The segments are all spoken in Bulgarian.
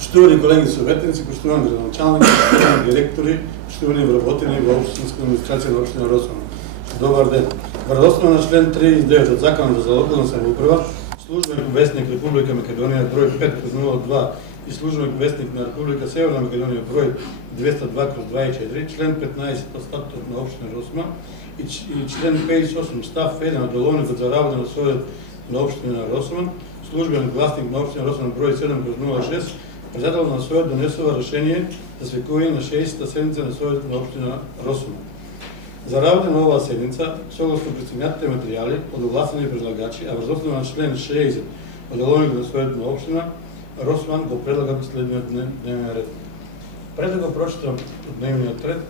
Почитувани колеги съветници, почитувани градоначалници, почитувани директори, почитувани вработени в Общинска администрация на община Росман. Добър ден! Върховно на член 39 от Закона за локална самоуправа, службен вестник Република Македония брой 5/02 и службен вестник на Република Северна Македония брой 202/24, член 15 от статут на община Росман и член 58 став 1 от Деловника за работа на Съвет на община Росман, службен гласник на община Росман брой 7/06, председател на Съвет донесува решение за свикуване на 60-та седмица на Съвет на община Росман. За работа на оваа седница, согласно представените материали од огласени предлагачи, а врз основа на член 60 од Деловника на Съвет на община Росман го предлага следниот дневен ред. Пред да го прочитам од дневниот ред,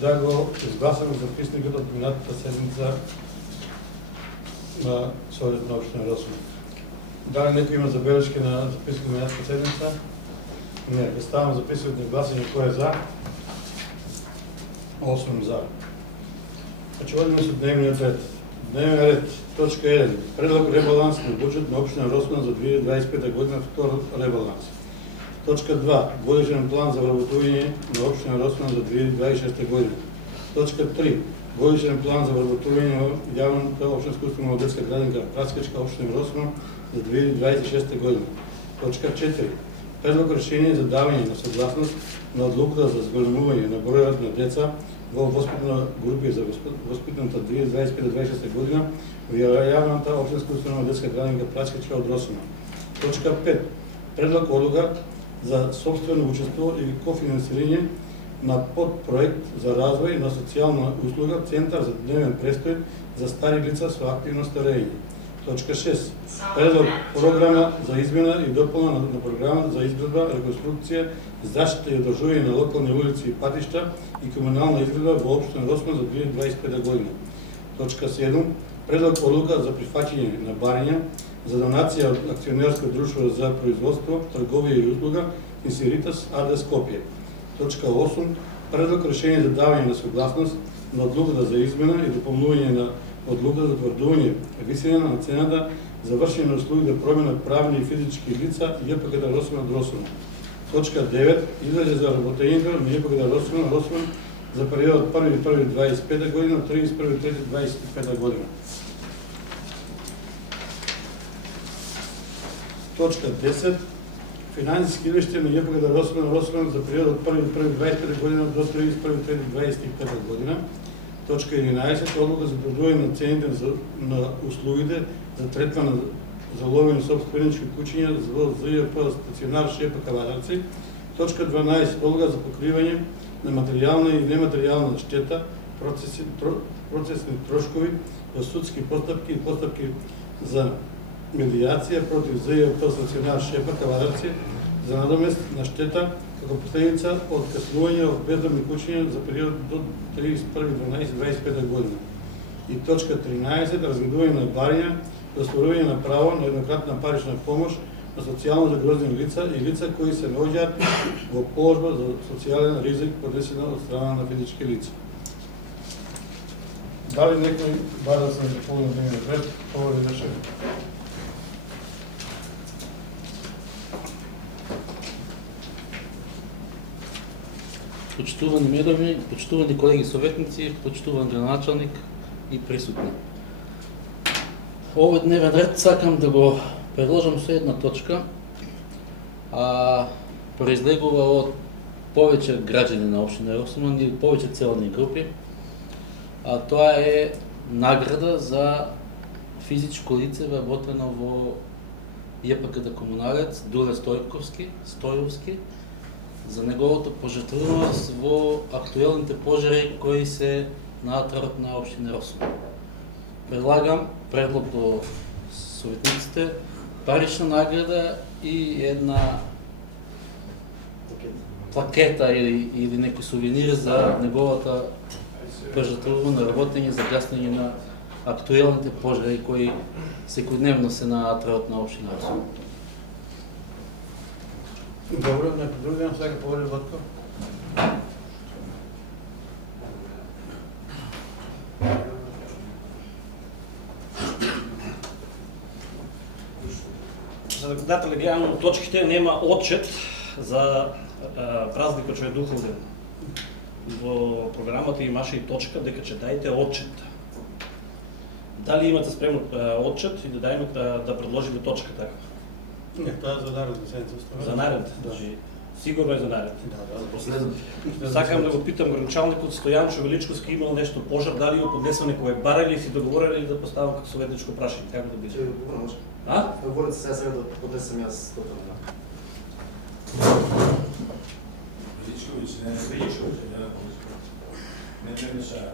да го изгласам записникот од минатата седница на Съвет на община Росман. Дали некој има забелешки на записник на минатата седница? Не, ќе ставам записникот на гласање кој е за. 8 за. Значи, водиме со дневниот ред. Дневен ред, точка 1. Предлог ребаланс на буџет на община Росман за 2025 година, втор ребаланс. Точка 2. Годишен план за вработување на община Росман за 2026 година. Точка 3. Годишен план за вработување на јавната општинска установа детска градинка Праскачка община Росман за 2026 година. Точка 4. Предлог решение за давање на согласност на одлуката за зголемување на бројот на деца во воспитна групи за воспитната 2025-2026 година во јавната општинска установа детска градинка Праскачка од Росман. Точка 5. Предлог одлука за собствено учество и кофинансирање на подпроект за развој на социјална услуга Центар за дневен престој за стари лица со активно старење. Точка 6. Предлог програма за измена и дополна на програма за изградба, реконструкција, заштита и одржување на локални улици и патишта и комунална изградба во општина Росман за 2025 година. Точка 7. Предлог одлука за прифаќање на барања за донација од акционерско друштво за производство, трговија и услуга Инсеритас АД Скопје. Точка 8. Предлог решение за давање на согласност на одлуката за измена и дополнување на одлука за утврдување висина на цената за вршење на услуги за промена правни и физички лица ЈПГД Росман Росман. Точка 9. Излезе за работењето на ЈПГД Росман за периодот 1.1.25 година до 31.3.25 година. Точка 10. Финансиски извештај на ЈПГД Росман за периодот 1.1.25 година до 31.3.25 година. Точка 11. Одлука за утврдување на цените на услугите за третман на заловени собственички куќиња во ЗЈП стационар ШПК Вадарци. Точка 12. Одлука за покривање на материјална и нематеријална штета, процесни трошкови во судски постапки и постапки за медијација против ЗЈП стационар ШПК Вадарци за надомест на штета како последица од каснување од бездомни куќиња за период до 31.12.25 година. И точка 13. Разгледување на барања за остварување на право на еднократна парична помош на социјално загрозени лица и лица кои се наоѓаат во положба за социјален ризик поднесена од страна на физички лица. Дали некој бара да се заполни дневниот ред, ова е решение. Почитувани медови, почитувани колеги советници, почитуван градоначалник и присутни. Овој дневен ред сакам да го предложам со една точка, произлегува од повеќе граѓани на општина Росман и повеќе целни групи, а тоа е награда за физичко лице вработено во ЈПГД Комуналец Дуре Стојовски за неговото пожртвуваност во актуелните пожари кои се на атрот на општина Росман. Предлагам предлог до советниците, парична награда и една плакета или некој сувенир за неговата пожртвувана работење за гаснење на актуелните пожари кои секојдневно се на атрот на општина Росман. Добро, некој друг ден сака повеќе Владко? За да дадете легално точките, нема отчет за празникот што е духовден. Во програмата имаше и точка дека ќе дајте отчет. Дали имате спремно отчет и да дајме да предложиме точка така? Не, тоа е за наредна седмица. За наредна, Да. значи сигурно е за наредна. Да. Последно. Сакам да го питам граничалникот Стојанчо Величковски имал нешто пожар, дали го поднесел некој бар или си договорили да поставам како советничко прашање, како да биде? Ќе го може. А? Говорите сега да поднесам јас тотално. Величкович, не мешаја.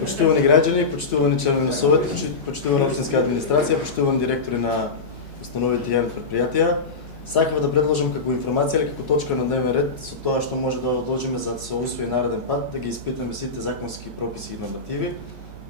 Почитувани граѓани, почитувани членови на Совет, почитувана општинска администрација, почитувани директори на установите и јавни предпријатија, сакам да предложам како информација или како точка на дневен ред со тоа што може да одложиме за да се усвои нареден пат, да ги испитаме сите законски прописи и нормативи,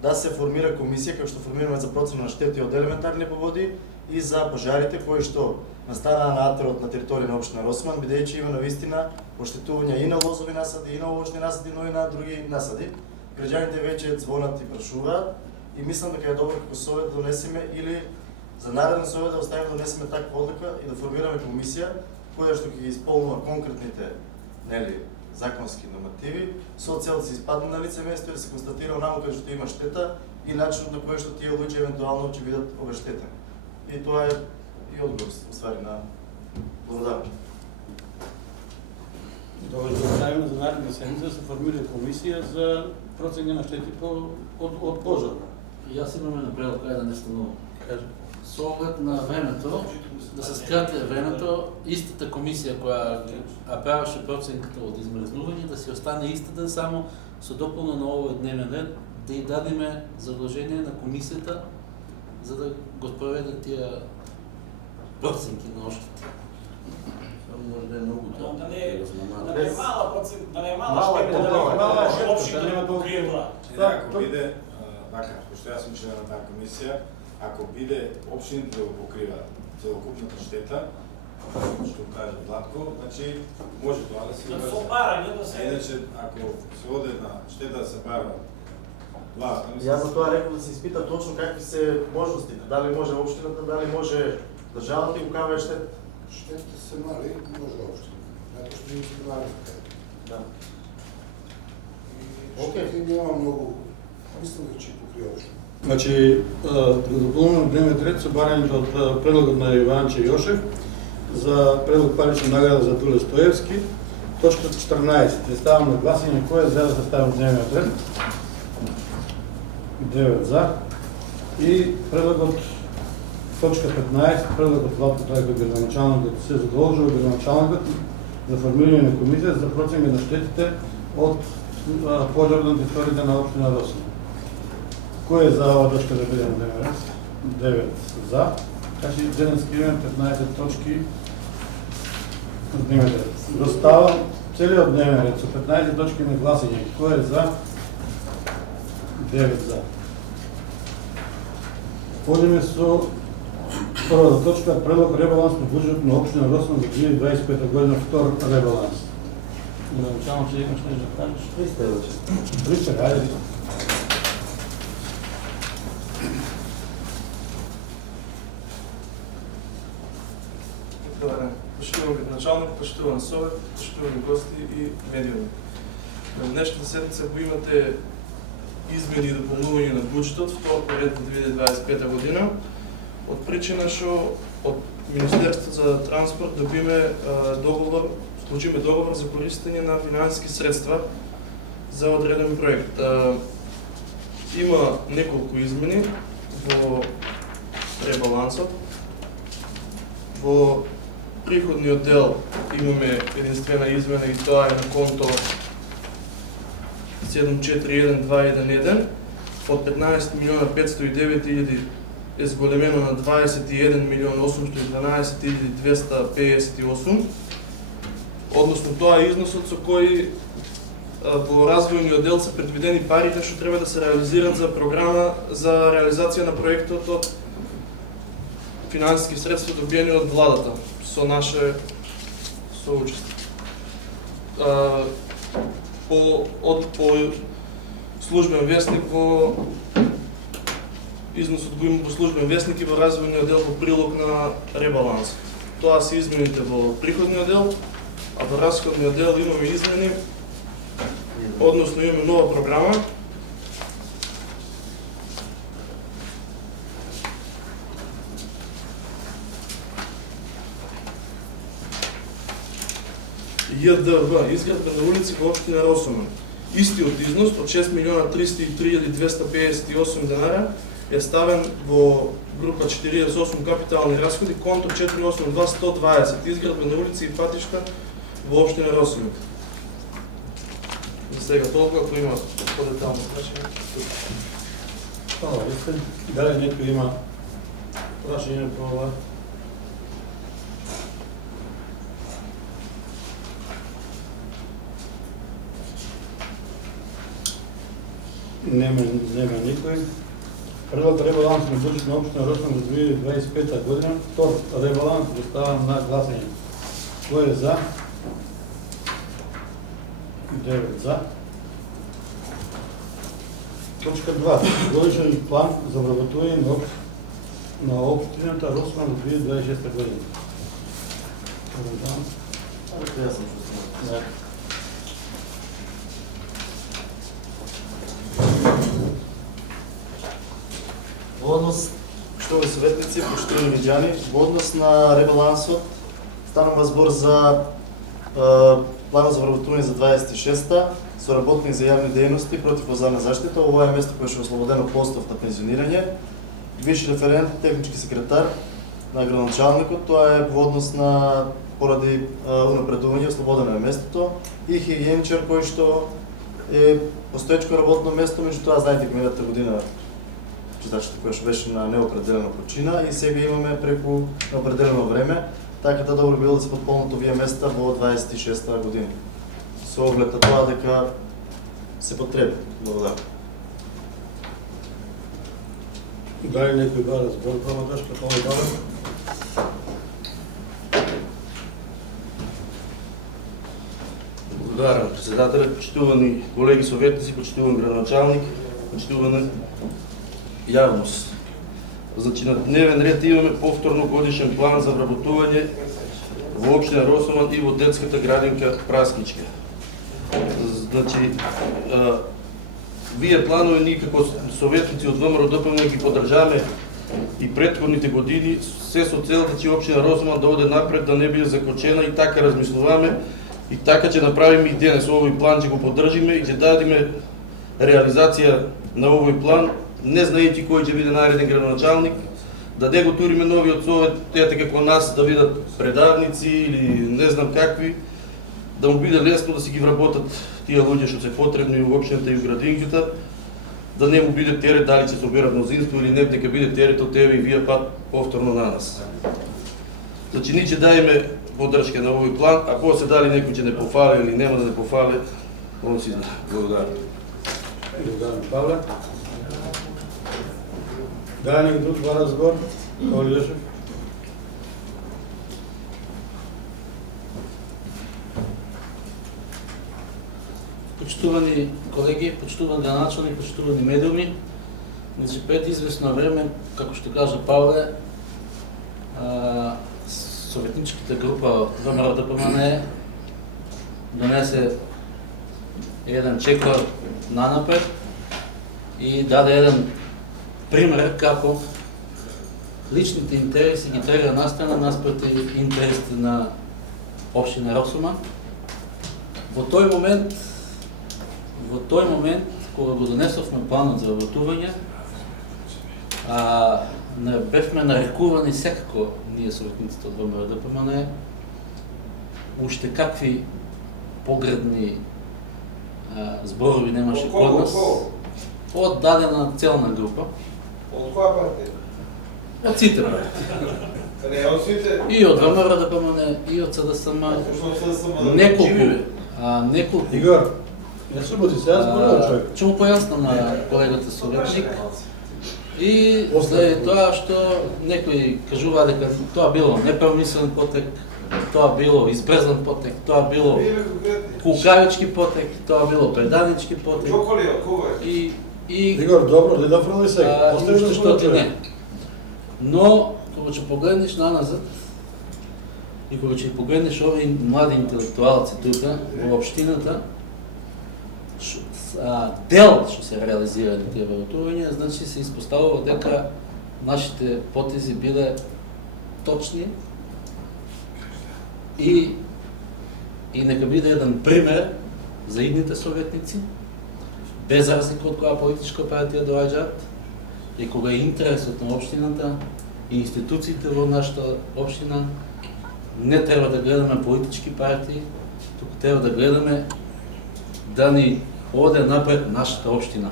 да се формира комисија како што формираме за процена на штети од елементарни поводи и за пожарите кои што настанаа на атерот на територија на општина Росман, бидејќи има навистина оштетувања и на лозови насади, и на овошни насади, но и на други насади. Граѓаните веќе звонат и прашуваат и мислам дека е добро како Совет да донесеме или за нареден Совет да оставиме да донесеме таква одлука и да формираме комисија која што ќе ги исполнува конкретните законски нормативи со цел да се испадне на лице место и да се констатира онаму каде што има штета и начинот на кој што тие луѓе евентуално ќе бидат обештетени. И тоа е и одговор ствари на благодарам. Тоа ќе оставиме за наредна седмица да се формира комисија за процења на штети од пожар. Јас имаме напредок, ајде да не станува. Кажи. Со оглед на времето, да се скрати времето, истата комисија која правеше проценката од измрзнување, да си остане истата само со дополно на овој дневен ред, да и дадеме задолжение на комисијата за да го спроведе тие проценки на оштите. Може да е многу тоа. Да не е Без- мала процент, да не е мала Мала е, штета, да не по-мала е. е Мала е штета, општина да да нема не толку. покрие тоа. Ако биде, така, пошто јас сум член на таа комисија, ако биде општините да го покриваат целокупната штета, што каже Владко, значи може тоа да се Да се врзе. обарање, да А се... иначе, ако се оде на штета да се бара два, Јас за тоа реков да се испита точно какви се можностите, дали може општината, дали може државата и кога е штета. Штетите се мали, може общо. Затоа што не се мали. Да. И штети нема многу. Мислам дека ќе покрие общо. Значи, да дополнуваме дневниот ред со барањето од предлогот на Иванче Јошев за предлог парична награда за Дуле Стоевски. Точка 14. Ја ставам на гласање кој е за да се стави дневниот ред. 9 за. И предлогот точка 15, предлогот Владко Трајко градоначалникот се задолжува градоначалникот за формирање на комисија за процена на штетите од пожар на територијата на општина Росман. Кој е за оваа точка да биде на дневен ред? 9 за. Значи, денеска имаме 15 точки на дневен ред. Доставам целиот дневен ред со 15 точки на гласање. Кој е за? 9 за. Поđеме со првата точка, предлог ребаланс на буџетот на општина Росман за 2025 година, втор ребаланс. Начално че имаш нещо да кажеш? Пристај вече. Прича, ајде. Добар ден. Почитуван градоначалник, почитуван Совет, почитувани гости и медиуми. На днешната седмица го имате измени и дополнување на буџетот, втор по ред за 2025 година, од причина што од Министерството за транспорт добиме договор, склучиме договор за користење на финансиски средства за одреден проект. Има неколку измени во ребалансот. Во приходниот дел имаме единствена измена и тоа е на конто 741211 од 15 милиона 509 илјади е зголемено на 21 милион 812 илјади 258. Односно тоа е износот со кој во развојниот дел се предвидени парите што треба да се реализираат за програма за реализација на проектот од финансиски средства добиени од владата со наше соучество. По службен весник во износот го има во службен весник и во развојниот дел во прилог на ребаланс. Тоа се измените во приходниот дел а во расходниот дел имаме измени, односно имаме нова програма. ЈДВ, изградба на улици во општина Росоман. Истиот износ од 6.303.258 денара е ставен во група 48 капитални расходи, конто 482.120, изградба на улици и патишта во општина Росоман. За сега толку, ако има по-детално прашање. Hvala, Ристен. Дали некој има прашање по ова? Нема никој. Првиот ребаланс на буџет на општина Росман за 2025 година, втор ребаланс го ставам на гласање. Кој е за? 9 за. Точка 2. Годишен план за вработување на општината Росман за 2026 година. Јас сум чувствувал. Во однос, почитувани советници, почитувани видјани, во однос на ребалансот станува збор за плана за вработување за 26-та, со работник за јавни дејности противпожарна заштита. Ова е место кое што е ослободено постов на пензионирање. Виш референт, технички секретар на градоначалникот, тоа е во однос на поради унапредување, ослободено е местото, и хигиенчар кој што е постоечко работно место, меѓутоа знаете минатата година читачите која што беше на неопределена почина и сега имаме преку неопределено време, така да добро било да се потполнат овие места во 26-та година. Со оглед на тоа дека се потреби. Благодарам. Дали некој бара збор прва точка по овој бара? Благодарам, председателят, почитувани колеги советници, почитуван градоначалник, почитувана јавност. Значи, на дневен ред имаме повторно годишен план за вработување во општина Росоман и во детската градинка Праскичка. Значи, вие планови ние како советници од ВМРО ДПМН ги поддржаме и претходните години, се со цел да општина Росоман да оде напред, да не биде закочена, и така размислуваме, и така ќе направиме и денес овој план, ќе го поддржиме и ќе дадеме реализација на овој план, не знаејќи кој ќе биде нареден градоначалник, да не го туриме новиот совет, тете како нас да бидат предавници или не знам какви, да му биде лесно да си ги вработат тие луѓе што се потребни во општината и во градинката, да не му биде терет дали ќе соберат мнозинство или не, дека биде терет од тебе и вие пат повторно на нас. Значи, ние ќе даеме поддршка на овој план, а после дали некој ќе не пофале или нема да не пофале, он си знае. Благодарам. Благодарам, Павле. Дали некој друг бара збор? Коли Лешев? Почитувани колеги, почитуван градоначалник, почитувани медиуми, значи пред известно време, како што кажа Павле, советничката група ВМРО ДПМН донесе еден чекор нанапред и даде еден пример како личните интереси ги тера настрана наспроти интересите на општина Росоман. Во тој момент, кога го донесовме планот за вработување, не бевме нарекувани секако ние советниците од ВМРО ДПМН, уште какви погредни зборови немаше код нас, од дадена целна група. Од која партија? Од сите партии. Не, од сите. И од ВМРО ДПМН, и од СДСМ, неколку. Игор, не слободи се, јас зборувам човек. Ќе му појаснам на колегата советник. И заради тоа што некои кажува дека тоа било непромислен потек, тоа било избрзан потек, тоа било кукавички потек, тоа било преданички потек. Чоколи, од кого е? И Игор, добро, не да фрли сега. уште што ти не. Но, кога ќе погледнеш наназад И кога ќе погледнеш овие млади интелектуалци тука во општината, дел што се реализирани тие вработувања, значи се испоставува дека нашите потези биле точни и нека биде еден пример за идните советници, без разлика од која политичка партија доаѓаат, и кога е интересот на општината и институциите во нашата општина, не треба да гледаме политички партии, туку треба да гледаме да ни оде напред нашата општина.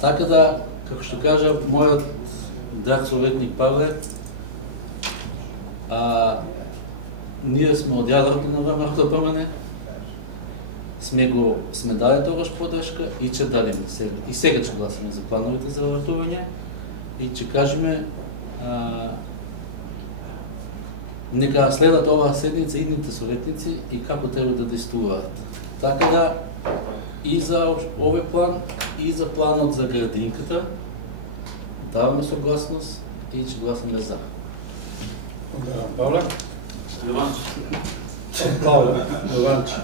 Така да, како што кажа мојот драг советник Павле, ние сме од јадрото на ВМРО ДПМН, сме дали тогаш подршка и ќе дадеме сега. И сега ќе гласаме за плановите за вратување и ќе кажеме нека следат оваа седница идните советници и како треба да действуваат. Така да и за овој план и за планот за градинката даваме согласност и ќе гласаме за. Павле? Павле, Јованче.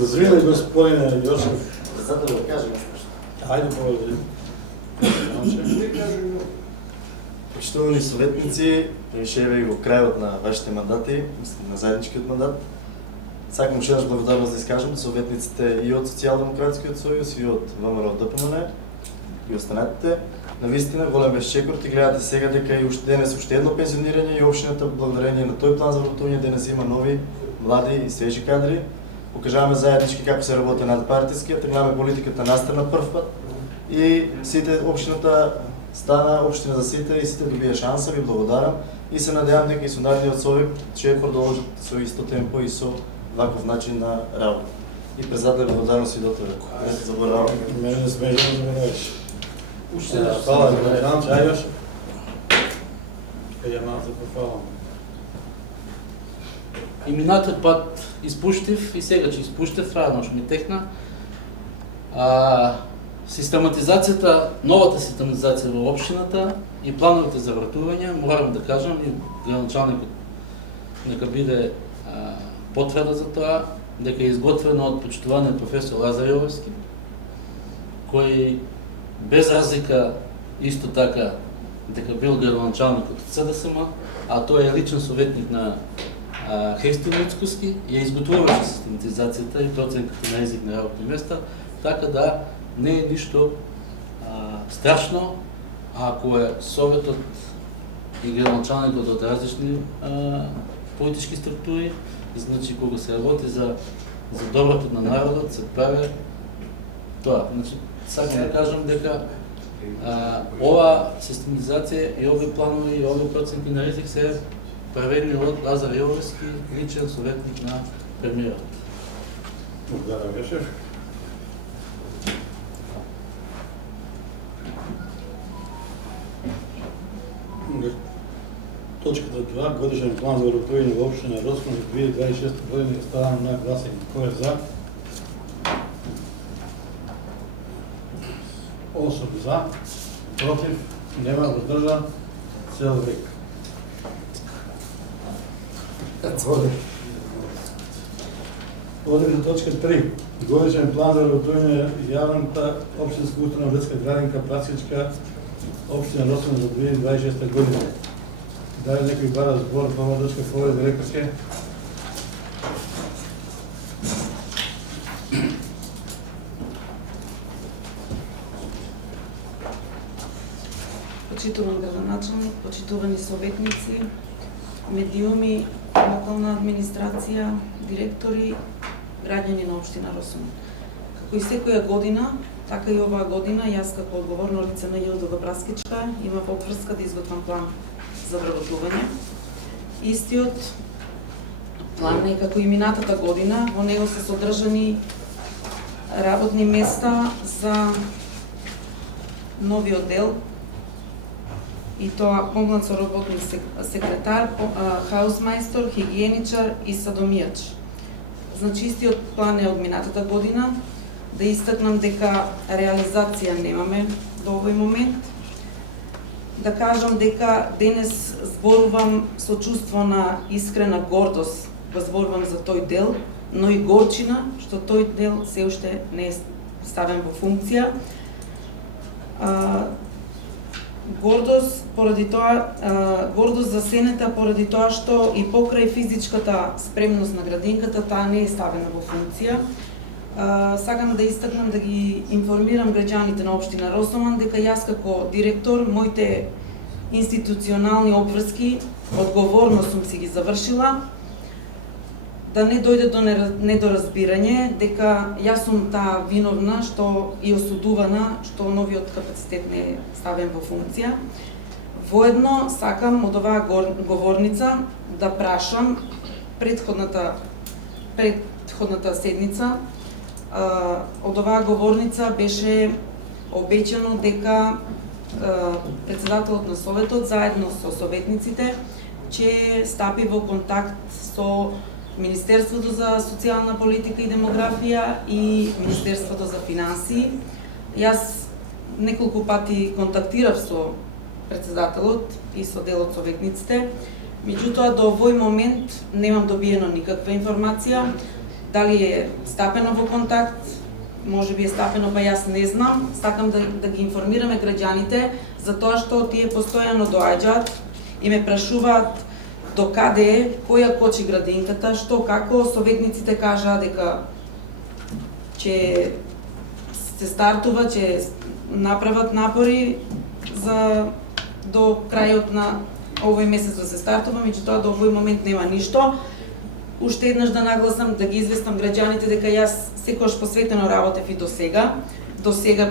Извини, господине Јосиф. За да го кажем. Ајде, Павле. Почитувани советници, превишева и во крајот на вашите мандати, мислам на заедничкиот мандат. Сакам уште еднаш благодарност да искажам советниците и од Социјалдемократскиот сојуз и од ВМРО ДПМН и останатите. Навистина голем беше чекор, и гледате сега дека и денес уште едно пензионирање и општината благодарение на тој план за вратување денес има нови, млади и свежи кадри. Покажаваме заеднички како се работи надпартиски, тргнаме политиката настрана прв пат и сите општината стана општина за сите и сите добија шанса, ви благодарам и се надевам дека и со наредниот совет ќе продолжат со исто темпо и со ваков начин на работа. И председател благодарност и до тебе. Не се заборавам. Мене не сме да заборавиш. Фала, Јованче, ај још. Ја малку пофалам. И минатиот пат испуштив и сега ќе испуштив, радно што ми текна. Систематизацијата, новата систематизација во општината и плановите за вратување, морам да кажам, и градоначалникот нека биде потврда за тоа, дека е изготвено од почитуваниот професор Лазар Јовевски, кој без разлика исто така дека бил градоначалник од ЦДСМ, а тој е личен советник на Христо Мицкоски, ја изготвуваше систематизацијата и проценката на език на работни места, така да не е ништо страшно ако е советот и градоначалникот од различни политички структури. Значи, кога се работи за доброто на народот, се прави тоа. Значи, сакам да кажам дека ова систематизација и овие планови и овие проценти на ризик се правени од Лазар Јовевски, личен советник на премиерот. Благодарам, Јошев. Точката 2, годишен план за вратување во општина Росман за 2026 година е ставено на гласање. Кој е за? 8 за, против, нема, воздржан, цел век. Одим на точка 3. Годишен план за вратување јавната општинска установа детска градинка Прасичка, општина Росман за 2026 година. Дали некој бара збор, помладачка фора директорски? Почитуван градоначалник, почитувани советници, медиуми, локална администрација, директори, граѓани на општина Росман. Како и секоја година, така и оваа година, јас како одговорно лице на ЈЛДВ Браскичка имав обврска да изготвам план за вработување. Истиот план е како и минатата година, во него се содржани работни места за новиот дел, и тоа помлад со работник секретар, хаусмајстор, хигиеничар и садомијач. Значи, истиот план е од минатата година. Да истакнам дека реализација немаме до овој момент. да кажам дека денес зборувам со чувство на искрена гордост, зборувам за тој дел, но и горчина што тој дел се уште не е ставен во функција. Гордост поради тоа, гордост за сенета поради тоа што и покрај физичката спремност на градинката таа не е ставена во функција. Сакам да истакнам да ги информирам граѓаните на општина Росоман дека јас како директор моите институционални обврски одговорно сум си ги завршила, да не дојде до недоразбирање дека јас сум таа виновна што и осудувана што новиот капацитет не е ставен во функција. Воедно сакам од оваа говорница да прашам предходната седница од оваа говорница беше обеќано дека председателот на Советот заедно со советниците ќе стапи во контакт со Министерството за социјална политика и демографија и Министерството за финансии. Јас неколку пати контактирав со председателот и со дел од советниците, меѓутоа до овој момент немам добиено никаква информација. Дали е стапено во контакт, може би е стапено, па јас не знам. Сакам да ги информираме граѓаните за тоа што тие постојано доаѓаат и ме прашуваат до каде е, која кочи градинката, што, како. Советниците кажаа дека ќе се стартува, ќе направат напори за до крајот на овој месец да се стартува, меѓутоа до овој момент нема ништо. Уште еднаш да нагласам, да ги известам граѓаните дека јас секогаш посветено работев и до сега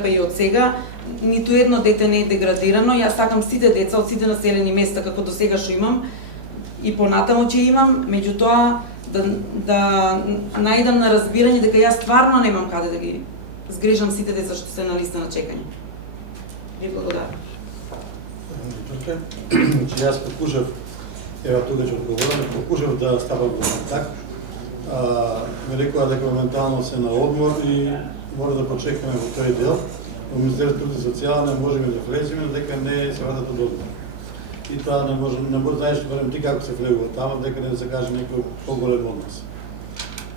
па и од сега. Ниту едно дете не е деградирано. Јас сакам сите деца од сите населени места како до сега што имам и понатамо ќе имам, меѓутоа да најдам на разбирање дека јас стварно немам каде да ги згрижам сите деца што се на листа на чекање. Ви благодарам. Значи, јас покушав, ева тука ќе одговорам, покушав да ставам во контакт. Ме рекоа дека моментално се на одмор и мора да почекаме во тој дел. Во Министерството за социјална можеме да влеземе, дека не се вадат од одмор. И тоа не може, знаеш, барем ти како се влегува таму, дека не се каже некој поголем од нас.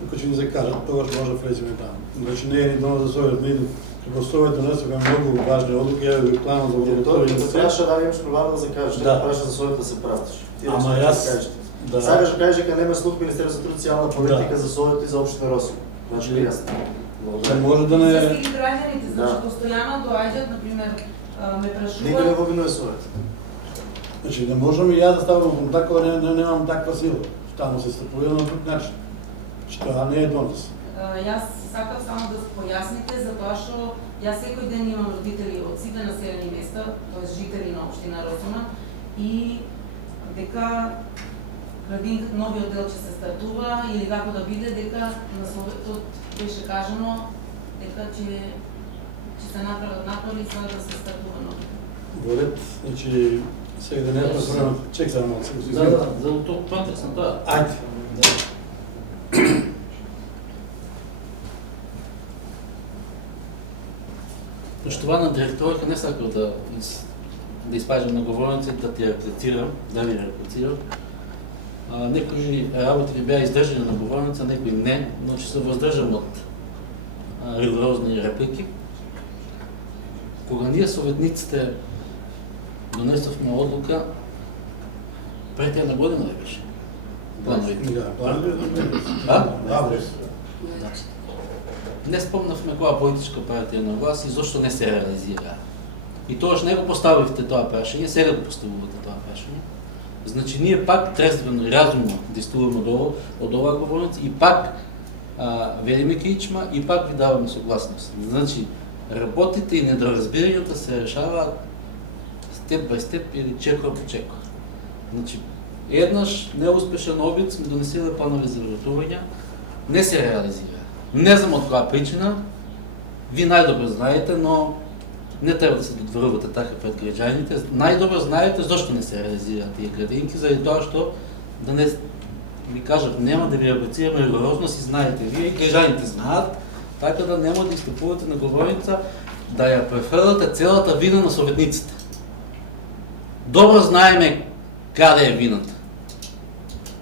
Ако ќе ни се кажат, тогаш може да влеземе таму. Значи не е ни дома за Совет, не во Совет донесоме многу важни одлуки, ја ви планам за Тоа да праша дали имаш проблема да се кажеш, дека праша за Совет да се пратиш. Ама јас сакаш да кажеш дека нема слух Министерството за социјална политика за Совет и за општина Росома. Значи ли јасно? Може да не За сите граѓаните, значи постојано доаѓаат, например, ме прашуваат. Никој не обвинува Совет. Значи, не можам и јас да ставам во контакт, кога немам таква сила. Таму се стапува на друг начин. Што не е до нас. Јас сакав само да појасните за тоа што јас секој ден имам родители од сите населени места, тоест жители на општина Росома, и дека градинката, новиот дел ќе се стартува или како да биде, дека на Советот беше кажано дека ќе се направат напори за да се стартува новиот. Во ред, значи сега да не пресвраме, чек само малку. Да, за контекст на тоа. Ајде. Поштована директорка, не сакам да испажам на говорници, да ти реплицирам, некои работи беа издржани на говорница, некои не, но ќе се воздржам од ригорозни реплики. Кога ние советниците донесовме одлука, пред една година ли беше? Не спомнавме која политичка партија на власт и зошто не се реализира. И тоаш не го поставивте тоа прашање, сега го поставувате тоа прашање. Значи ние пак трезвено и разумно действуваме од оваа говорница и пак велиме кичма и пак ви даваме согласност. Значи работите и недоразбирањата се решаваат степ бај степ или чекор по чекор. Значи еднаш неуспешен обид сме донесиле планови за вратување, не се реализира. Не знам од која причина, ви најдобро знаете, но не треба да се додворувате така пред граѓаните. Најдобро знаете зошто не се реализираат тие градинки, заради тоа што да не ви кажат нема да ви реплицираме ригорозно, си знаете вие и граѓаните знаат, така да нема да изстапувате на говорница да ја префрлате целата вина на советниците. Добро знаеме каде е вината.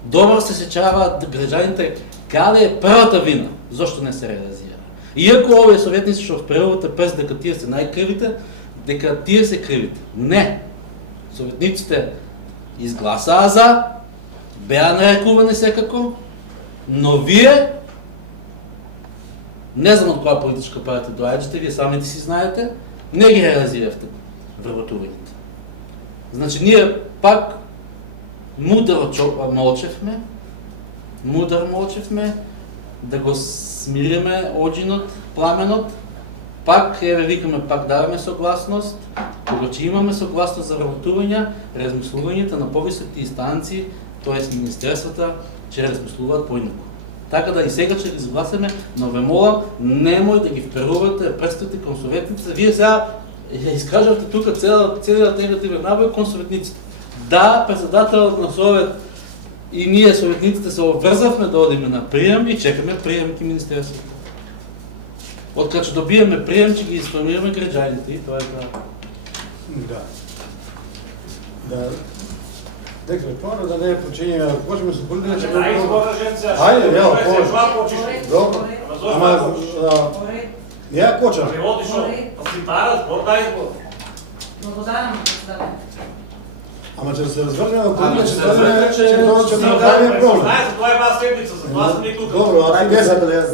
Добро се сечаваат граѓаните каде е првата вина, зошто не се реализира. Иако овие советници што вперувате през дека тие се најкривите, дека тие се кривите. Не. Советниците изгласаа за, беа нарекувани секако, но вие, не знам од која политичка партија доаѓате, вие самите си знаете, не ги реализиравте вработувањето. Значи, ние пак мудро молчевме, да го смириме оджинот, пламенот, пак, еве викаме, пак даваме согласност, кога че имаме согласност за вработувања, размислувањата на повисоките инстанции, т.е. министерствата, че размислуваат поинаку. Така да и сега ще ги изгласиме, но ве молам, немој да ги вперувате прстите кон советниците. Вие сега изкажавте тука целият негативен набор кон советниците. Да, председателот на совет и ние советниците се обврзавме да одиме на прием и чекаме прием ки министерството. Откако че добиеме прием, че ги информираме граѓаните и тоа е да. Да. Да. Декларирано да не е починено, можеме се полудиме, че... Ајде, јао, добро. Ама, ја кочам. Благодарам, председател. Ама че се разврне на полудиме, че тоа е проблем. Знаете, тоа е вас седница, за тоа сме ни тука. Добро, а ти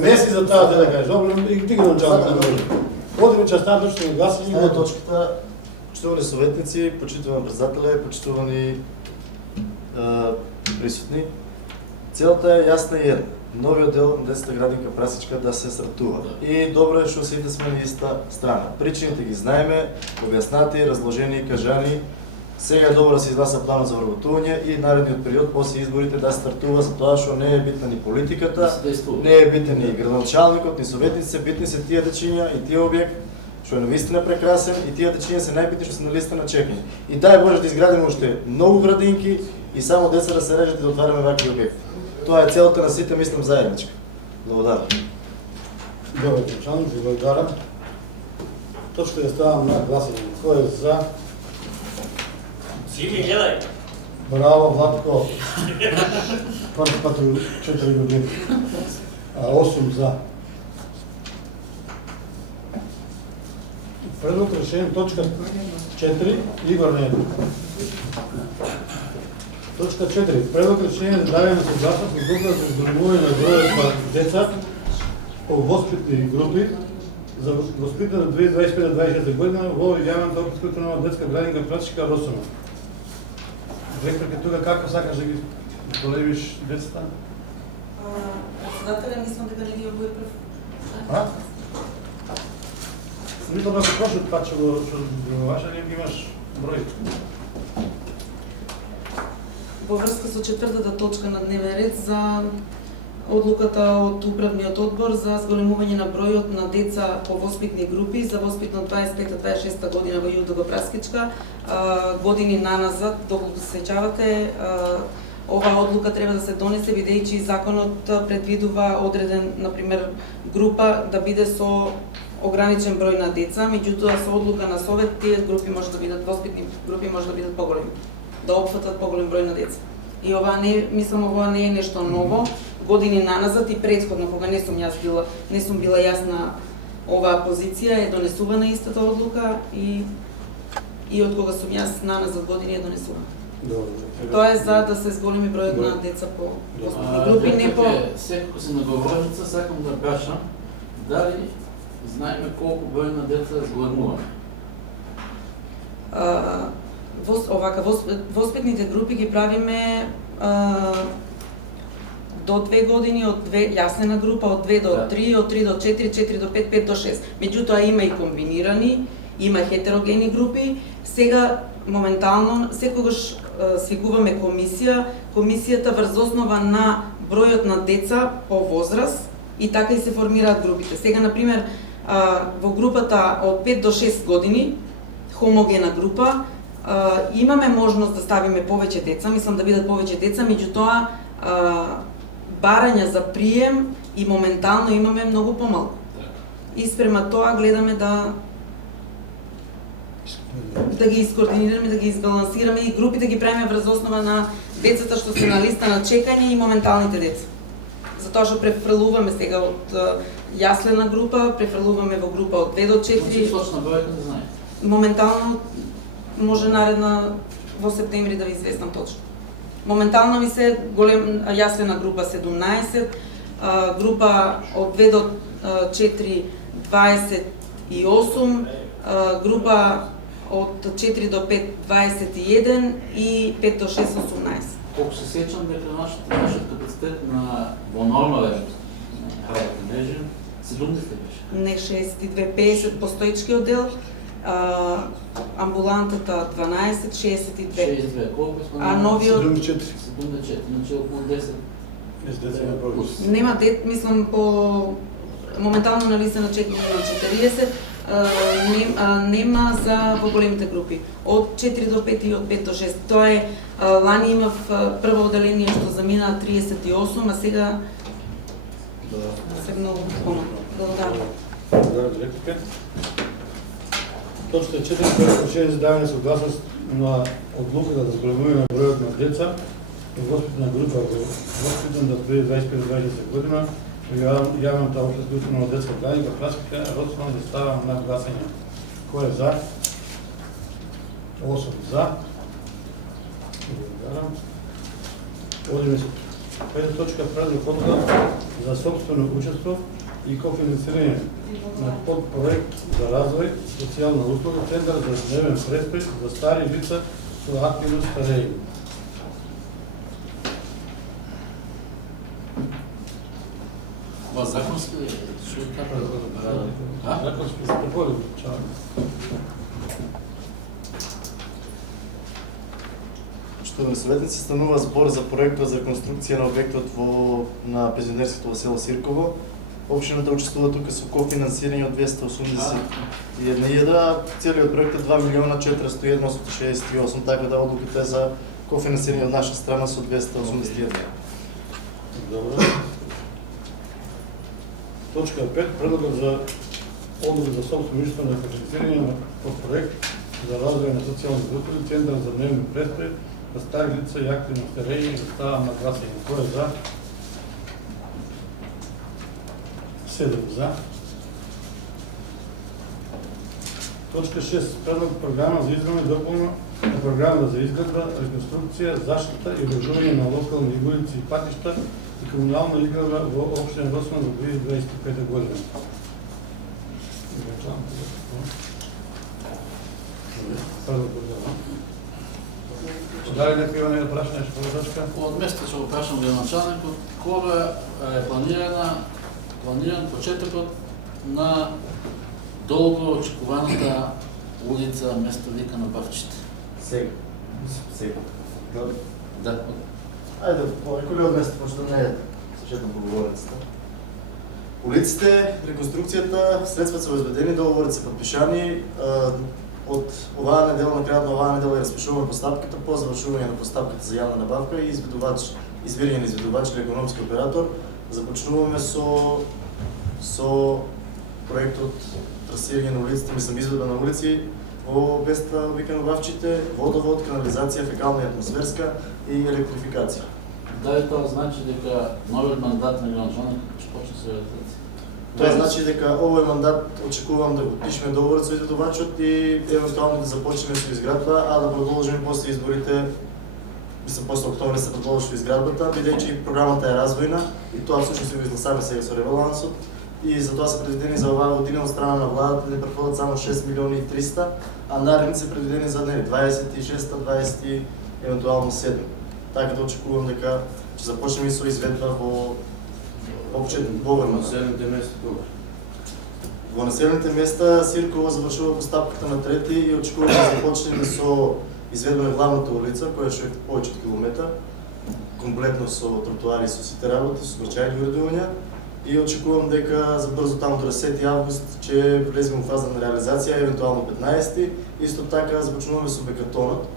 не си за таа да кажеш. Добро, и ти го началот на може. Одиме частта точно на гласа и Става точката, почитувани советници, почитувани председателе, почитувани присутни. Целта е јасна и една. Новиот дел на детската градинка Прасичка да се стартува. И добро е што сите сме на иста страна. Причините ги знаеме, објаснати, разложени, кажани. Сега е добро да се изгласа планот за вработување и наредниот период после изборите да стартува за тоа што не е битна ни политиката, не е битен ни градоначалникот, ни советниците, битни се тие дечиња и тие објект што е навистина прекрасен и тие дечиња се најбитни што се на листа на чекање. И дај Боже да изградиме уште многу градинки и само деца да се режат и да отвараме вакви објекти. Тоа е целта на сите, мислам, заедничка. Благодарам. Добро, началник, ви благодарам. Точка да ставам на гласање. Кој е за? Сими, гледај. Браво, Владко. Први пат у 4 години. 8 за. Предлог решение, точка 4, Игор не е тук. Точка 4. Предлог решение за даване на согласност на група за изготвување на бројот на деца по воспитни групи за воспитана 2025-2026 година во јавната општествена детска градинка Прасичка Росома. Ректорке, тука како сакаш да ги полевиш децата? Председателя, мислам дека не ги обои прв. А? Мислам дека прошлиот пат што го ваша не имаш број. Во врска со четвртата точка на дневен ред за одлуката од управниот одбор за зголемување на бројот на деца по воспитни групи за воспитно 25-26 година во ЈУДГ Праскичка, години наназад, доколку се сеќавате, оваа одлука треба да се донесе бидејќи законот предвидува одреден, например, група да биде со ограничен број на деца, меѓутоа со одлука на совет тие групи може да бидат воспитни групи, може да бидат поголеми, да опфатат поголем број на деца. И ова не, мислам, ова не е нешто ново. Години наназад и претходно, кога не сум била јасна оваа позиција, е донесувана истата одлука и од кога сум јас наназад години е донесувана. Тоа е за да се зголеми бројот на деца по воспитни групи, не по... Секако се наговорница, сакам да прашам, дали знаеме колку број на деца зголемуваме? Воспитните групи ги правиме до 2 години, од 2 јаснена група, од 2 до 3, од 3 до 4, 4 до 5, 5 до 6. Меѓутоа има и комбинирани, има хетерогени групи. Сега, моментално, секогаш свикуваме комисија, комисијата врз основа на бројот на деца по возраст и така и се формираат групите. Сега, например, во групата од 5 до 6 години, хомогена група, имаме можност да ставиме повеќе деца, мислам да бидат повеќе деца, меѓутоа барања за прием и моментално имаме многу помалку. И спрема тоа гледаме да да ги искоординираме, да ги избалансираме и групите ги правиме врз основа на децата што се на листа на чекање и моменталните деца. Затоа што префрлуваме сега од јаслена група, префрлуваме во група од 2 до 4. Точна бројка не знае. Моментално може наредна во септември да ви известам точно. Моментално ми се јаслена група 17, група од 2 до 4 28, група од 4 до 5 21 и 5 до 6 18. Колку се сеќам дека нашиот капацитет во нормален работен режим 70 беше. Не 62, 50 постоечкиот дел, амбулантата 12, 62. 62. Колку сме? А новиот 74. 74, значи околу 10. Деца на повеќе. нема дет, мислам по моментално на листа на 40, нема за во големите групи. Од 4 до 5 и од 5 до 6. Тоа е, лани имав прво оделение што замина 38, а сега се многу помалку. Благодарам. Благодарам, директорке. Точка 4. Предпочитание за даване согласност на одлуката за зголемување на бројот на деца во воспитна група во воспитната 2025-2020 година јавната општа случајна детска градинка Праските родствено да става на гласање. Кој е за? 8 за. Благодарам. Одиме со пета точка, предлог одлука за собствено учество и кофинансирање на подпроект за развој, социјална услуга, центар за дневен престој за стари лица со активно старење. Ова законски што е така? Законски се препорува. Почитувани советници, станува збор за проектот за реконструкција на објектот на пензионерското во село Сирково. Општината учествува тука со кофинансирање од 281.000, целиот проект е 2.401.868, така да одлуката е за кофинансирање од наша страна со 281. Добро. Точка 5. Предлогот за одлука за собствено учество на финансирање на проект за развој на социјални услуги, центар за дневен престој за стари лица и активно старење да става на гласање. Кој е за? 7 за. Точка 6. Предлог програма за изградба и дополна на програма за изградба, реконструкција, заштита и одržување на локални улици и патишта и комунална изградба во општина Росман за 2025 година. Дали некој има да праша нешто по точка? Од место ќе го прашам градоначалникот, кога е планиран почетокот на долго очекуваната улица место вика на Бавчите? Сега. Да. Ајде, кој од место, пошто не е сечетно поговорницата. Улиците, реконструкцијата, средствата се обезбедени, договорите се подпишани. Од оваа недела, на крајот на оваа недела е распишувана постапката по завршување на постапката за јавна набавка и избирање на изведувач или економски оператор. Започнуваме со проектот трасирање на улиците, мислам изведба на улици во места викано Бавчите, водовод, канализација, фекална и атмосферска и електрификација. Дали тоа значи дека новиот мандат на градоначалникот ќе почне со реализација? Тоа значи дека овој мандат очекувам да го подпишеме договорот со изведувачот и евентуално да започнеме со изградба, а да продолжиме после изборите, мислам после октомври се продолжи со изградбата, бидејќи програмата е развојна и тоа всушност го изгласаме сега со ребалансот и затоа се предвидени за оваа година од страна на владата да преходат само 6 милиони и 300, а наредни се предвидени за 26, 20 и евентуално 7. Така да очекувам дека ќе започнеме и со изведба во Населените места кога? Во населените места Сирково завршува постапката на 3 и очекуваме да започнеме со изведба на главната улица, која што е повеќе од километар, комплетно со тротоари, со сите работи, со значајни уредувања и очекувам дека за брзо таму до 10 август ќе влеземе во фаза на реализација, евентуално 15. Исто така започнуваме со бекатонот.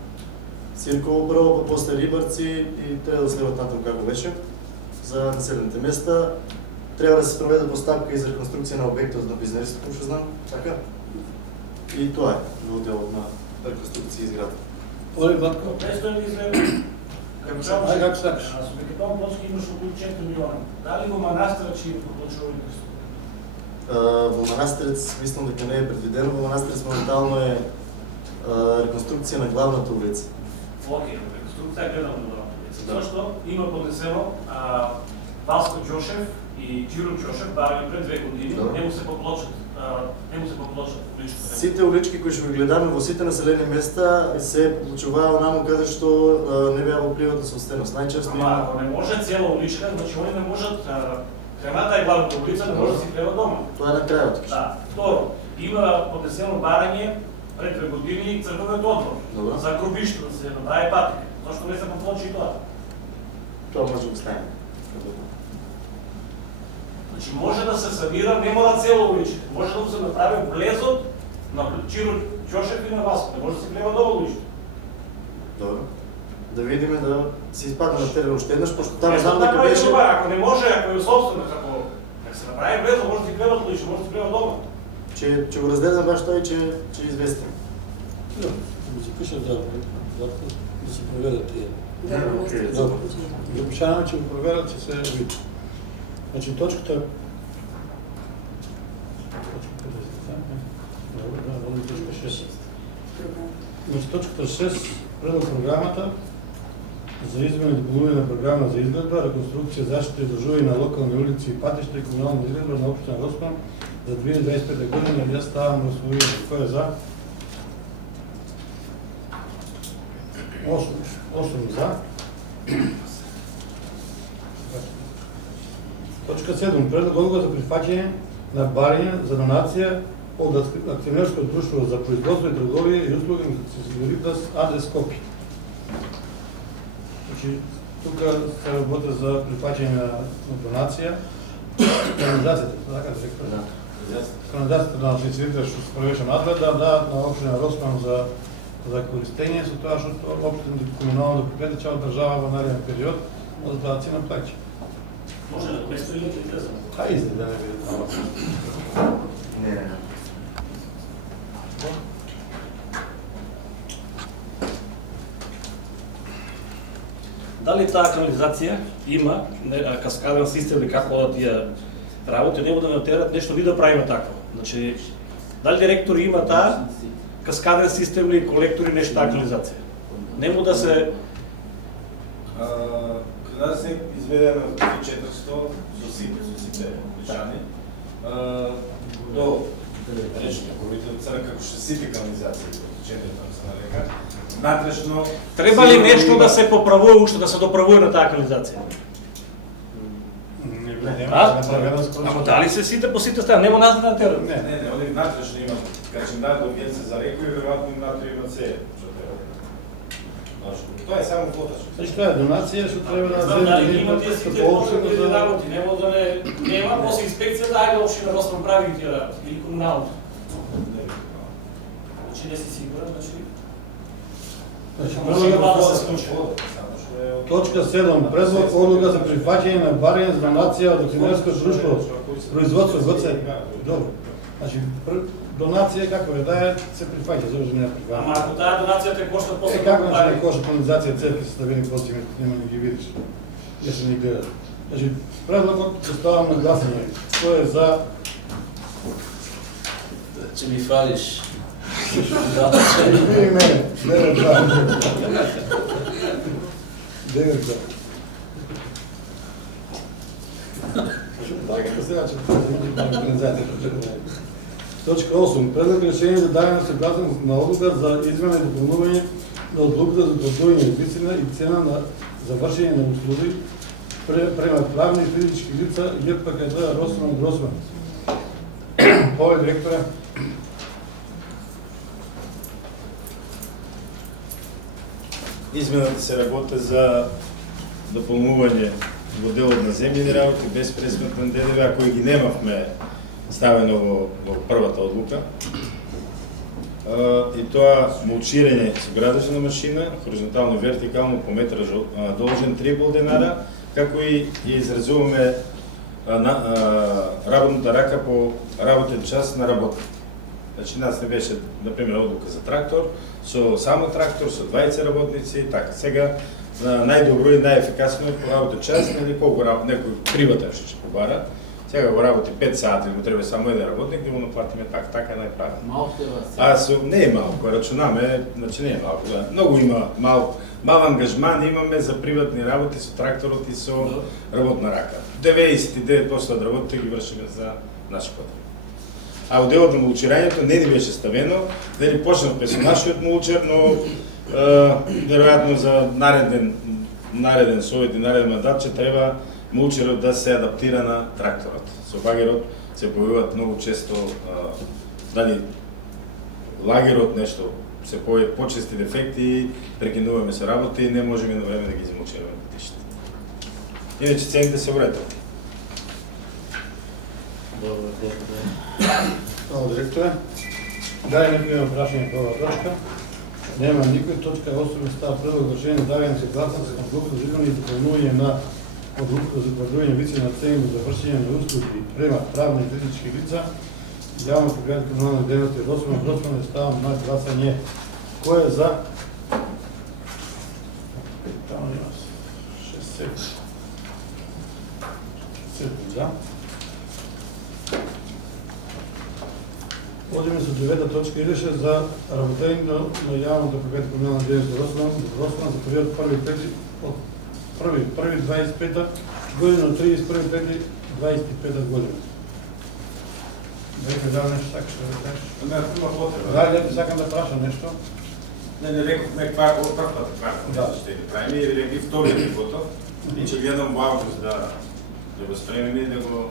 Сирково прво, па после Рибарци и треба да следват натам како беше. За населените места треба да се проведе постапка и за реконструкција на објектот на бизнесот, што знам, така? И тоа е во делот на реконструкција и изградба. Оли Владко? Престои да изгледа. Ај, како сакаш? А со Мекатон Плоски имаш околу 4 милиона. Дали во манастирот ќе поплачува Во Манастирец мислам дека не е предвидено. Во Манастирец моментално е реконструкција на главната улица. Океј, реконструкција гледам на главната улица. Зашто има поднесено Васко Џошев и Џиро Џошев, барем пред 2 години, не му се поплачат улички. Сите улички кои што ги гледаме во сите населени места се получуваа онаму каде што не беа во приватна собственост. Најчесто Ама ако не може цела уличка, значи они не можат, кремата е главната улица, не може да си гледа дома. Тоа е на крајот. Да. Второ, има поднесено барање пред 2 години црквениот одбор. Добро. За гробишто да се направи патика. Зашто не се поплачи и тоа? Тоа може да го стане. Значи може да се санира, не мора цела уличка. Може да се направи влезот на Џиро Џошев и на Васко. Не може да се гледа долу уличка. Добро. Да видиме да се испадне на терен уште еднаш, пошто таму знам дека беше... беше... Ако не може, ако е собствено, ако се направи влезот, може да се гледа уличка, може да се гледа дома. Ќе го разгледам баш тоа и ќе известим. Да се пише да се проведат тие. Добро. Ги обичаваме, че го проверят, че се види. Значи точката... точка 6. Значи точката 6, предлог програмата за измена и допълнение на програма за изградба, реконструкция, защита и държаване на локални улици и пътища и комунална изградба на община Росман за 2025 година. Аз ставам разслови. Кой е за? 8 за. Точка 7. Предлог odluka za prihvaćanje na барање за донација од акционерско друштво за производство и трговија и услуги на Сигуритас АД Скопје. Значи, тука се работи за прихваќање на донација. Канализацијата, така да се кажа. Канализацијата на Сигуритас што се провеше надгледа, да на општина Росман за користење со тоа што општината комунално предпријатие од држава во нареден период, за да цена плаќа. Може да 500 или 30. Хај изде да не биде това. Не. Дали таа канализација има каскаден систем или како да тие работи, нема да натерат нешто ни да правиме такво. Значи, дали директори има таа каскаден систем или колектори нешто таа канализација? Нема да се канализација изведена в 400 со сите лишани до речната Коритовица, како што сите канализации там се нарека. Натрешно треба ли нешто да се поправува уште да се доправува на таа канализација? Ама дали се сите по сите страни, нема нас да натерат? Не, они натрешно имат качендар до Вијенце за реку и веројатно внатре имат се. Тоа е само фоточка. Значи тоа е донација што треба да Знам дали има тие сите потребни работи, нема да нема после инспекција да ајде општина Росман прави тие работи или комуналното. Значи не си сигурен, значи може и това да се случи. Точка 7. Предлог одлука за прихваќање на барање за донација од акционерско друштво производство ГЦ. Добро. Значи донација како е да е се прихваќа, зашто не е прихваќа. Ама ако таа донација те кошта после како значи кошта канализација цевки ставени позиви, нема да ги видиш. Не се не гледат. Значи предлогот се ставам на гласање. Кој е за? Че ми фалиш. Види мене. 9 за. 9 за. Така се значи организацијата. Точка 8. Предлог решение за даване на съгласност на одлука за измена и допълнување на одлуката за утврдување излицина и цена за вршење на услуги према правни и физички лица ЈПКД Росман Гросман. Овој директора. Измената се работи за дополнување во делот на земјени работи без пресметен ДДВ, ако ги немавме ставено во првата одлука. И тоа мулчирање со градежна машина, хоризонтално и вертикално по метраж должен 3,5 денара, како и изразуваме работната рака по работен час на работа. Значи нас не беше, например, одлука за трактор, со само трактор, со 20 работници и така. Сега најдобро и најефикасно е по работа час, нели колку некој приватен што побара. Сега го работи 5 сати, му треба само еден работник, да му наплатиме така е најправилно. Малко е вас. Не е малко, рачунаме, значи не е малко, да. Многу има мал ангажман имаме за приватни работи со тракторот и со работна рака. 99% од работите ги вршиме за наши потреби. А у делот на мулчирањето не ни беше ставено, да ни почнавме со нашиот мулчер, но веројатно за нареден совет и нареден мандат ќе треба мулчерот да се адаптира на тракторот. Со багерот се појавуваат многу често дали лагерот нешто се почести дефекти, прекинуваме се работи и не можеме на време да ги измулчираме патишите. Иначе цените се уредат. Hvala direktore. Daje nekaj ima prašanje po ova točka. Nema nikoj. Točka 8 stava predlog vršenja davanja saglasnosti na odluku uzimanje i dopunjuje na odluku za utvrđivanje visine na cenu za vršenje uslugi prema pravnih i fizičkih lica. Javno pogledati komunalne dejavnosti od 8. stavom na glasanje. Ko je za? Tamo ima 7 za. Одиме со 9 точка Илише за работење на јавното предпријатие комунална дејност Росман за период 1.1.25 година до 31.5.25 година. Некој дава нешто така што да кажеш? Не, има потреба. Да, не сакам да прашам нешто. Не рековме првата кварта ще ги правиме и рекли вториот е готов. И че гледам во август да го спремиме и да го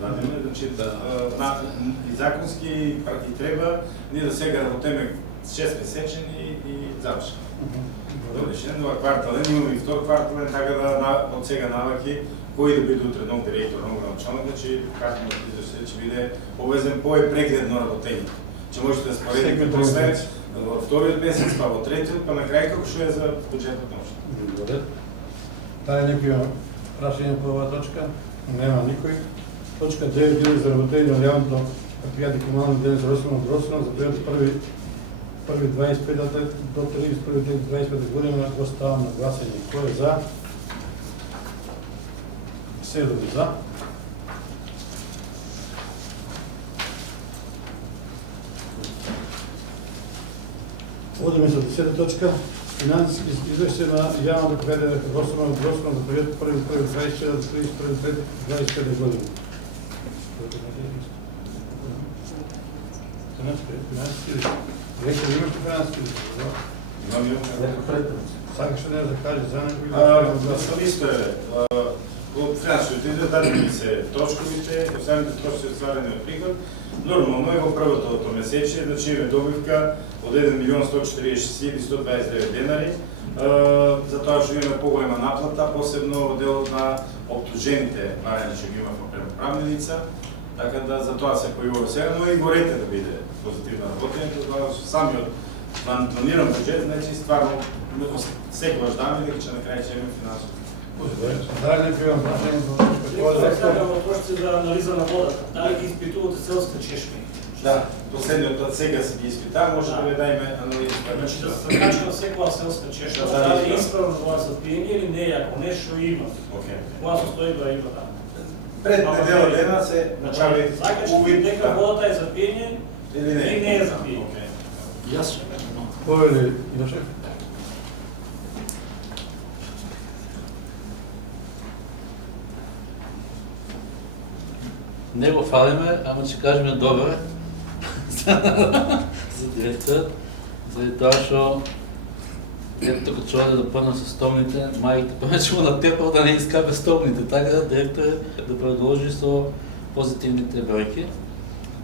дадеме. Значи, и законски и треба ние да сега работиме 6 месечен и завршен. Довршен, ова квартален, имаме и втор квартален, така да од сега наваки кој да биде утре нов директор, нов градоначалник, значи кажем да ќе биде повезен по-прегледно работење. Че можете да споредите после во вториот месец, па во третиот, па на крај како што е за буџетот на општината. Благодаря. Дали некој има прашање по оваа точка? Нема никој. Точка 9 за работење на јавното предпријатие комунална дејност Росман за период 1.25 до 31.25 година го ставам на гласање. Кој е за? 7 за. Одиме за 10 точка. Финансиски извештај на јавното предпријатие Росман за период 1.1.25 до 31.5.25 година. Финансиски Рекли имаш ли финансиски извештај? Сакаш ли да кажеш за некој? Сам исто е. Од финансовите дадени се трошковите, останите трошкови стварени од приход. Нормално е во првото тромесечие, значи имаме добивка од 1.140.129 денари, затоа што имаме поголема наплата, посебно во делот на обтужените барања што ги имаме према правни лица, така да за тоа се појавува сега, но и горете да биде позитивно работење, тоа што самиот планиран буџет, значи стварно секогаш даме дека ќе на крај ќе имаме финансови. Дали некој има прашање за точка? Сакам въпросите за анализа на водата. Дали ги изпитувате селска чешми? Да, последниот од сега се ги изпита, може да ви дајме анализа. Значи да се качва секоја селска чешма, дали е исправно тоа за пиење или не, ако нешто има. Која состојба има там? Пред недела дена се направи увид дека водата е за пиење или не е за пиење. Јас ще Повели Јошев? не го фалиме, ама ќе кажеме добре за директор, заради тоа што ето тука ќе оде да пърна со столните, мајките повеќе му натепал да не искапе столните, така да директор да продолжи со позитивните бројки.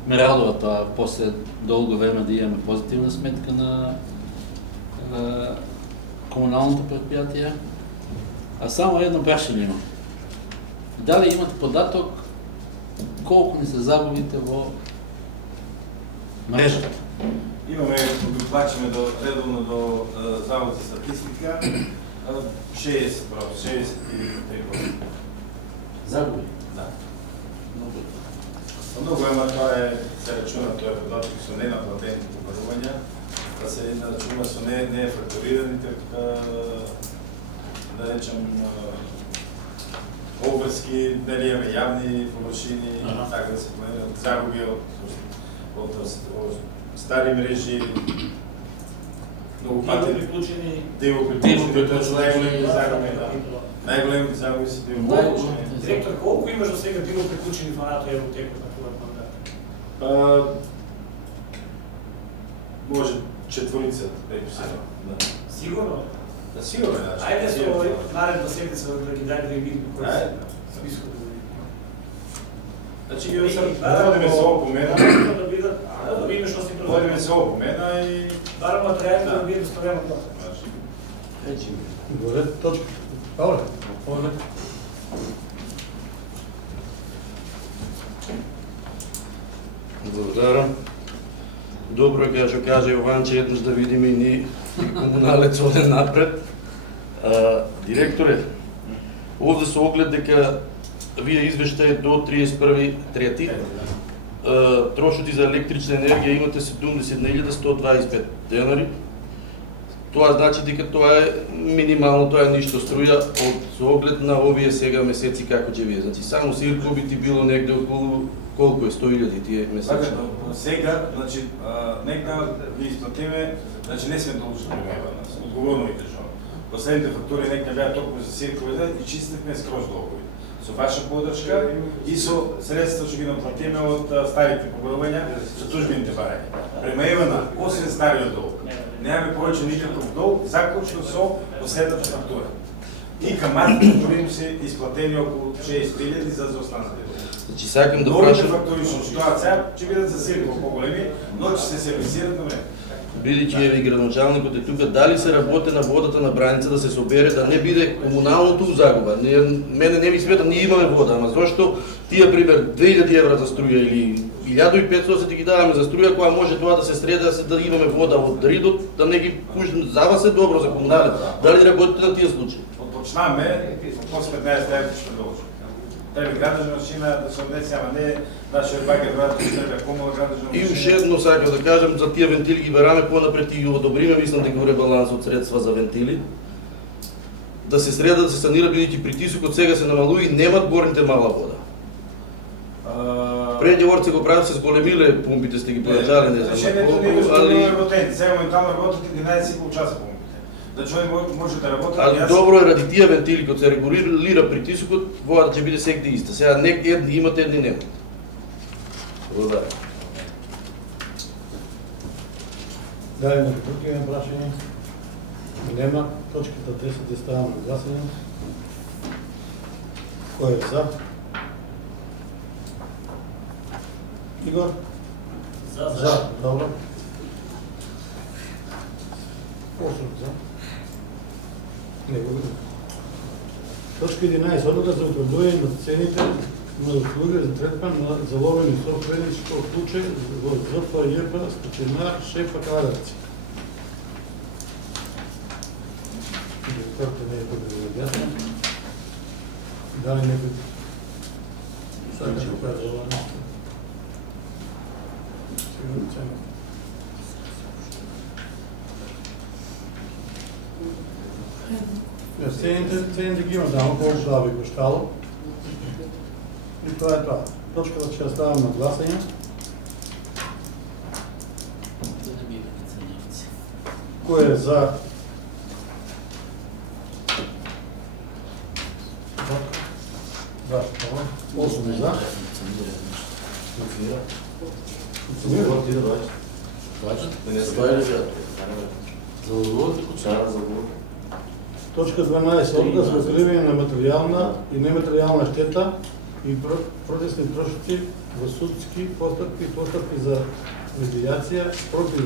Ме радува тоа после долго време да имаме позитивна сметка на комуналното предпријатие. А само едно прашање имам. Дали имате податок колку ни се загубите во мрежата? Имаме, го плачеме редовно до Завод за статистика, 63%. Загуби? Да. Много. Многу ама тоа е, се рачуна, тоа е податок со ненаплатените побарувања, да се рачуна со нефактурираните, да речем, обврски, нели имаме јавни површини, така да се планират загуби од стари мрежи, многу пати приклучени најголемите загуби, најголемите загуби се приклучени. Директор, колку имаш до сега било приклучени фанато евротекот на твојот мандат? Може четворица, рекол се. Сигурно? Да, сигурно, да. Ајде со наредна седмица да ги даде да ги видиме кој се списокот да видиме. Значи, водиме се опомена. Да видиме што си Водиме се опомена и... Барам материјали да биде доставено тоа. Добре, точка. Павле, Павле. Благодарам. Добро е кога што каже Јованче, еднаш да видиме и ние комуналец оден напред. Директоре, овде се оглед дека вие извештај до 31.3. Трошоци за електрична енергија имате 70.125 денари. Тоа значи дека тоа е минимално, тоа е ништо струја од оглед на овие сега месеци како ќе вие. Значи само сирко би ти било негде околу колку е 100.000 тие месеци. Сега, значи, нека ги исплатиме, значи не сме должни премева нас, одговорно ви кажам. Последните фактури нека беа толку за сирковите и чистихме скроз долгови. Со ваша подршка и со средства што ги наплатиме од старите побарувања со тужбените барања. Премеивана, освен стариот долг. Немаме повеќе никаков долг, заклучно со последната фактура. И каматите дори се исплатени околу 6.000 за останатите. Значи сакам да новите прашам, фактури што стојат сега ќе бидат за сирко поголеми, но ќе се сервисират на време. бидејќи е градоначалникот е тука, дали се работи на водата на Браница да се собере, да не биде комуналното загуба. Мене не ми смета, ние имаме вода, ама зашто тие пример 2000 евра за струја или 1500 се ти ги даваме за струја, која може тоа да се среда, да имаме вода од Ридот, да не ги пуштим. За вас е добро за комунален. Дали работите на тие случаи? Отпочнаме, после 15 евра ще продолжим. Треба градежна машина да се однесе, ама не нашиот багер брат ќе треба помала градежна И машина. уште едно сакам да кажам, за тие вентили ги бараме понапред и ги одобриме, мислам дека ребаланс од средства за вентили. Да се среда, да се санира, бидејќи притисокот сега се намалува и немат горните мала вода. Преди орце го прават, се зголемиле помпите, сте ги појачале, не знам Решението не е колку, што али... не работени. Сега моментално работат 11,5 часа помпите. Значи они може да работат. Али добро е ради тие вентили, кога се регулира притисокот, водата ќе биде секде иста. Сега едни имате, едни немате. Благодарам. Дали некој друг има прашање? Нема. Точката 10 е ставам на гласање. Кој е за? Игор? За. Добро. 8 за. Не го видам. Точка 11. Одлука за утврдување на цените на услуги за третман на заловени собственички случај во ЗФЈП Стачинар Шефа Кадарци. Директорите не е тук да го објасни. Дали некој сака да каже ова нешто? Сигурно цена. Цените ги има само колку да би коштало. И тоа е тоа. Точката ќе ставам на гласање. Кој е за? Да, 8 за. Точка 12. Одлука за откривање на материјална и нематеријална штета и процесни трошоци во судски постапки и постапки за медијација против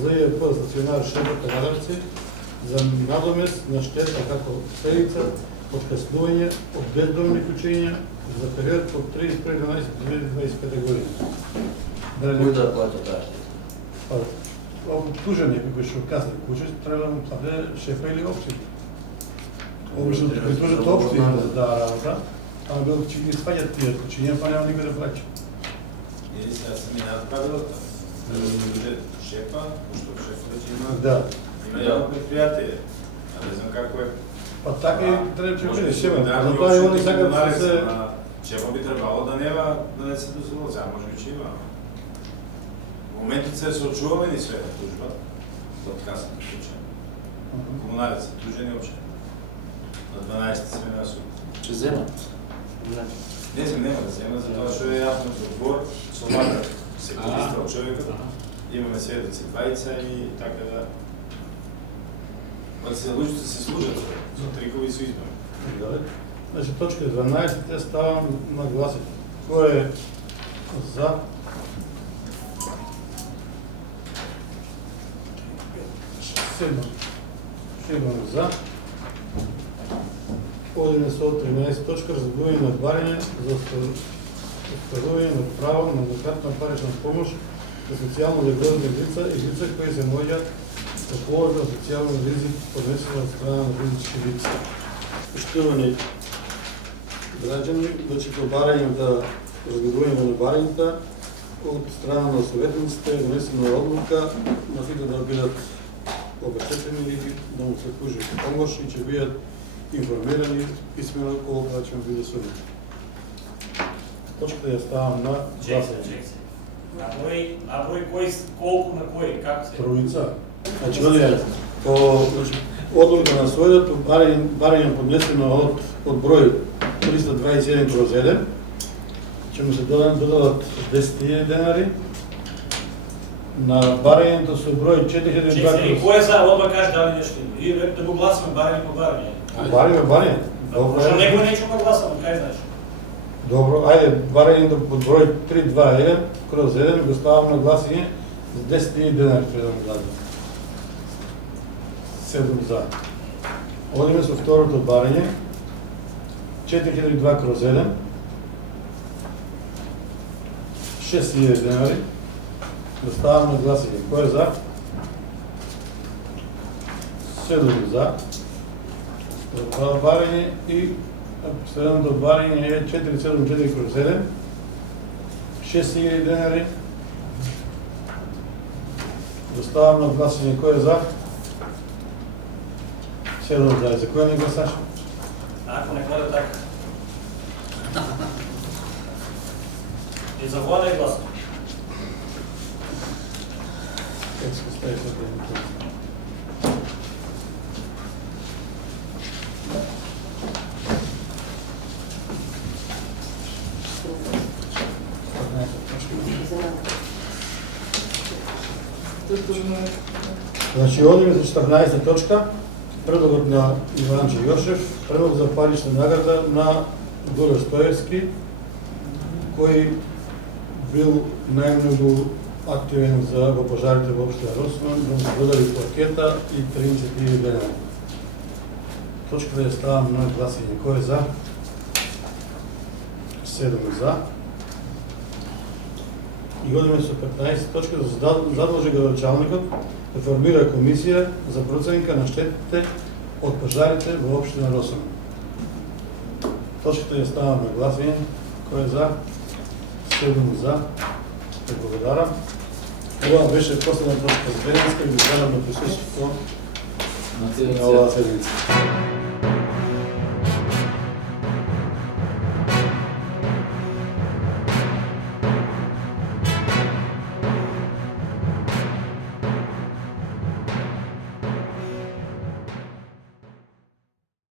ЗЈП Стационар Шефа Кадарци за надомест на штета како следица откаснување од бездомни кучиња за период од 31.11.2025 година. Кој да плаќа таа штета? Тужен некој кој што касни куче, треба да му плати шефа или општина. Обично кој тужат општина да работа, ама било ќе ги сваѓат тие кучиња, па нема никој да плаќа. Или сега се минават правилата. Да бъде шефа, защото шефа вече има явно предприятие. Не знам какво е. Па така и трябва, че бъде шефа. Да, Затова и они сега да се... Шефа би трябвало да не се дозволява. Сега може би, че има. В момента се очуваме и света служба. За отказ на случай. Комуналец са тужени въобще. На 12 сме на суд. Ще вземат. Не знам, няма да взема, затова що е ясно за отбор. Сломата се подистал човекът. Имаме сведоци двайца и така да... Когато се лъжите се служат, за трикови са избрани. Значи точка 12 те става на гласите. Кой е за? Седмо за. Одиме со 13 точка, разгледуване на барење за оставување на право на адекватна парична помощ за социјално уgrožени лица и лица кои се наоѓаат во положен социјален ризик поднесен од страна на физички лица. Поштувани граѓани, значи по барењата, разгледување на барењата од страна на советниците е донесена одлука на сите да бидат обезщетени или да му се пруži помощ и ќе бидат информирани писмено кога ќе биде судени. Точката ја ставам на гласање. А број кој, колку на кој, како се? Троица. Значи, оние, по одлука на судот, барење поднесено од број 321/7, ќе му се додадат 10.000 денари. На барењето со број 4002. И кој е за, одма каже дали нешто има. И да го гласаме барење по барење. Барење. Што некој не ќе гласаме, кај знаеш? Добро, ајде, барењето под број 321/7 го ставам на гласање за 10.000 денари треба да му дадам. 7 за. Одиме со второто барење 4002/7 6.000 денари. Го ставам на гласање. Кој е за? 7 за. Това барење и следното барење е 474/7 6.000 денари. Го ставам на гласање. Кој е за? 7 за. За кој не гласаш? Ако не ходе така. И за вода и гласа. Как се стави sa тези? Значи, одиме за 14 точка, предлогот на Иванче Јошев, предлог за парична награда на Дуле Стоевски, кој бил најмногу активен во пожарите во општина Росман, да му се додели плакета и 30.000 денари. Точката ја ставам на гласање. Кој е за? 7 за. И одиме со 15 точка, да задолжи градоначалникот да формира комисија за проценка на штетите од пожарите во општина Росман. Точката ја ставам на гласање. Кој е за? 7 за. Те благодарам. Ова беше последна точка за денеска и ви благодарам на присуството на оваа седмица.